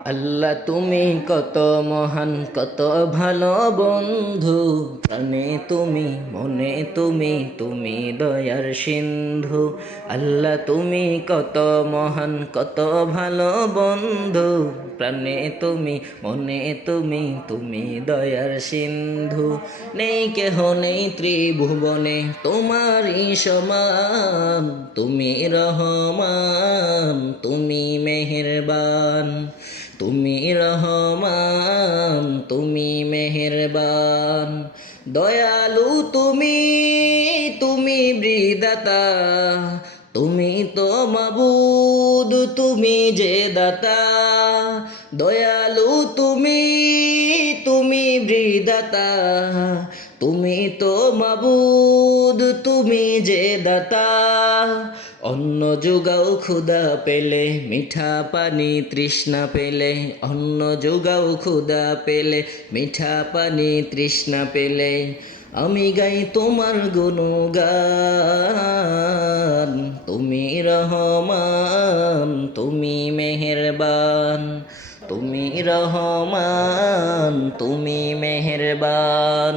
আল্লাহ তুমি কত মহান, কত ভালো বন্ধু, প্রাণে তুমি, মনে তুমি, তুমি দয়ার সিন্ধু। আল্লাহ তুমি কত মহান, কত ভালো বন্ধু, প্রাণে তুমি, মনে তুমি, তুমি দয়ার সিন্ধু। নেই কেহ নেই ত্রিভুবনে তোমারই সমান, তুমি রহমান, তুমি মেহেরবান, তুমি রহমান, তুমি মেহেরবান। দয়ালু তুমি, তুমি বিধাতা, তুমি তো মাবুদ, তুমি যে দাতা। দয়ালু তুমি, তুমি বিধাতা, তুমি তো মাবুদ, তুমি যে দাতা। অন্ন যোগাও ক্ষুধা পেলে, মিঠা পানি তৃষ্ণা পেলে, অন্ন যোগাও ক্ষুধা পেলে, মিঠা পানি তৃষ্ণা পেলে। আমি গাই তোমার গুণগান, তুমি রহমান, তুমি মেহেরবান, তুমি রহমান, তুমি মেহেরবান।